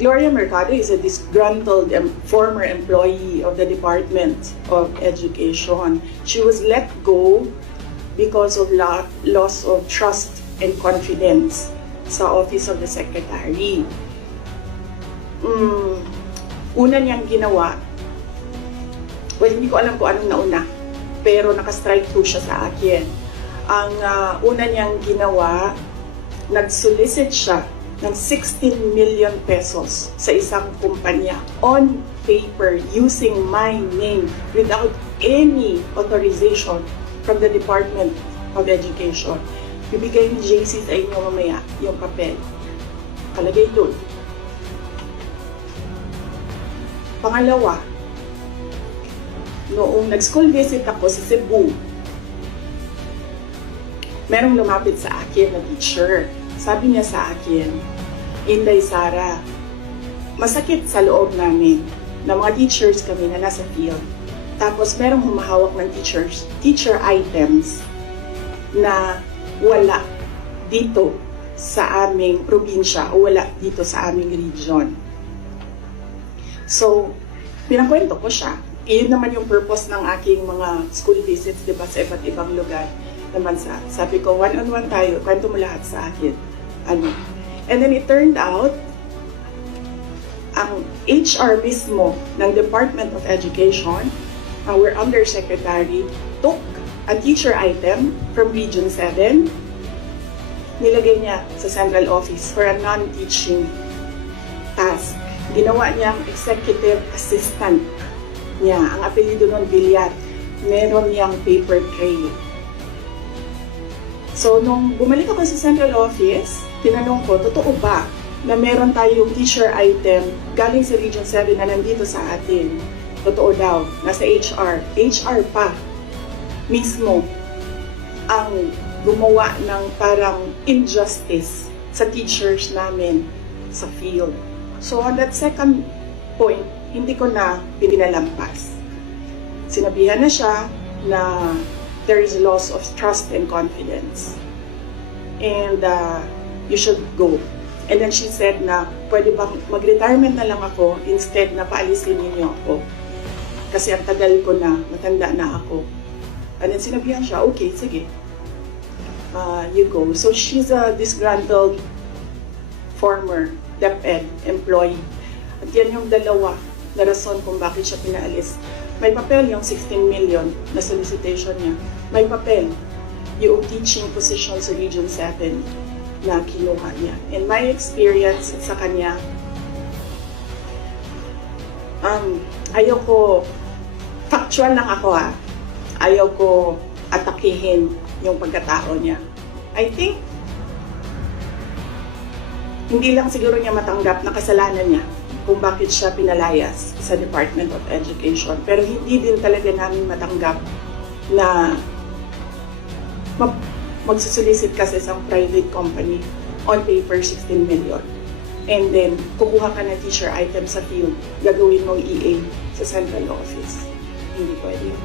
Gloria Mercado is a disgruntled former employee of the Department of Education. She was let go because of loss of trust and confidence sa Office of the Secretary. Una niyang ginawa, well, hindi ko alam kung anong nauna, pero naka-strike to siya sa akin. Ang una niyang ginawa, nag-solicit siya ng 16 million pesos sa isang kumpanya on paper using my name without any authorization from the Department of Education. Bibigay ni JC sa inyo mamaya yung papel. Kalagay doon. Pangalawa, noong nag-school visit ako sa Cebu, merong lumapit sa akin na teacher. Sabi niya sa akin, Inday Sara, masakit sa loob namin na mga teachers kami na nasa field. Tapos merong humahawak ng teacher items na wala dito sa aming probinsya o wala dito sa aming region. So, pinakwento ko siya. Iyon naman yung purpose ng aking mga school visits, diba, sa iba't ibang lugar naman sa. Sabi ko, one-on-one tayo, kwento mo lahat sa akin. And then it turned out, ang HR mismo ng Department of Education, our Undersecretary, took a teacher item from Region 7, nilagay niya sa central office for a non-teaching task. Ginawa niyang executive assistant niya. Ang apelido nun, Villar. Meron niyang paper trail. So, nung bumalik ako sa central office, tinanong ko, totoo ba na meron tayong teacher item galing sa Region 7 na nandito sa atin? Totoo daw, nasa HR. HR pa mismo ang gumawa ng parang injustice sa teachers namin sa field. So, on that second point, hindi ko na pinalampas. Sinabihan na siya na there is loss of trust and confidence. And you should go. And then she said na, pwede bang mag-retirement na lang ako instead na paalisin ninyo ako. Kasi ang tagal ko na, matanda na ako. And then sinabihan siya, okay, sige. You go. So she's a disgruntled former DepEd employee. At yan yung dalawa na rason kung bakit siya pinaalis. May papel yung 16 million na solicitation niya. May papel yung teaching position sa Region 7 na kinuha niya. In my experience sa kanya, ayoko, factual lang ako ayoko atakihin yung pagkatao niya. I think, hindi lang siguro niya matanggap na kasalanan niya kung bakit siya pinalayas sa Department of Education. Pero hindi din talaga namin matanggap na magsusolicit ka sa isang private company on paper 16 million. And then, kukuha ka ng teacher item sa field, gagawin mong EA sa central office. Hindi pwede yun.